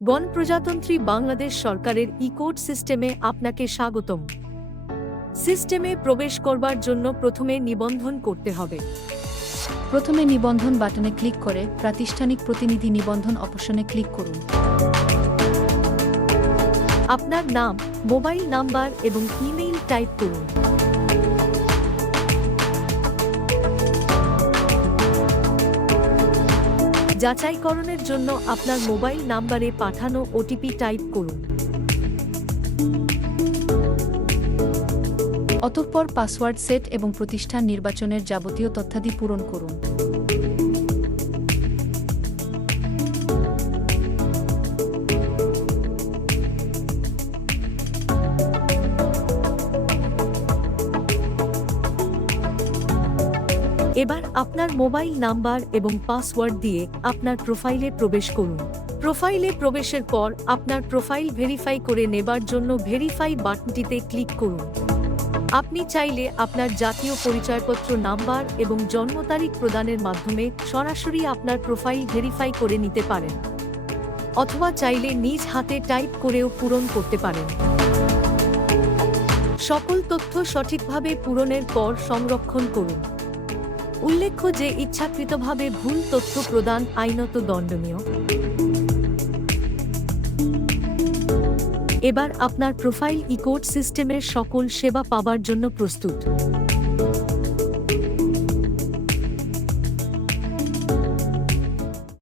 গণপ্রজাতন্ত্রী বাংলাদেশ সরকারের ই কোড সিস্টেমে আপনাকে স্বাগতম। সিস্টেমে প্রবেশ করবার জন্য প্রথমে নিবন্ধন করতে হবে। প্রথমে নিবন্ধন বাটনে ক্লিক করে প্রাতিষ্ঠানিক প্রতিনিধি নিবন্ধন অপশনে ক্লিক করুন। আপনার নাম মোবাইল নাম্বার এবং ইমেইল টাইপ করুন। যাচাইকরণের জন্য আপনার মোবাইল নাম্বারে পাঠানো ওটিপি টাইপ করুন। অতঃপর পাসওয়ার্ড সেট এবং প্রতিষ্ঠান নির্বাচনের যাবতীয় তথ্যাদি পূরণ করুন। এবার আপনার মোবাইল নাম্বার এবং পাসওয়ার্ড দিয়ে আপনার প্রোফাইলে প্রবেশ করুন। প্রোফাইলে প্রবেশের পর আপনার প্রোফাইল ভেরিফাই করে নেবার জন্য ভেরিফাই বাটনটিতে ক্লিক করুন। আপনি চাইলে আপনার জাতীয় পরিচয়পত্র নাম্বার এবং জন্ম তারিখ প্রদানের মাধ্যমে সরাসরি আপনার প্রোফাইল ভেরিফাই করে নিতে পারেন। অথবা চাইলে নিজ হাতে টাইপ করেও পূরণ করতে পারেন। সকল তথ্য সঠিকভাবে পূরণের পর সংরক্ষণ করুন। উল্লেখ্য যে ইচ্ছাকৃতভাবে ভুল তথ্য প্রদান আইনত দণ্ডনীয়। এবার আপনার প্রোফাইল ইকোড সিস্টেমের সকল সেবা পাবার জন্য প্রস্তুত।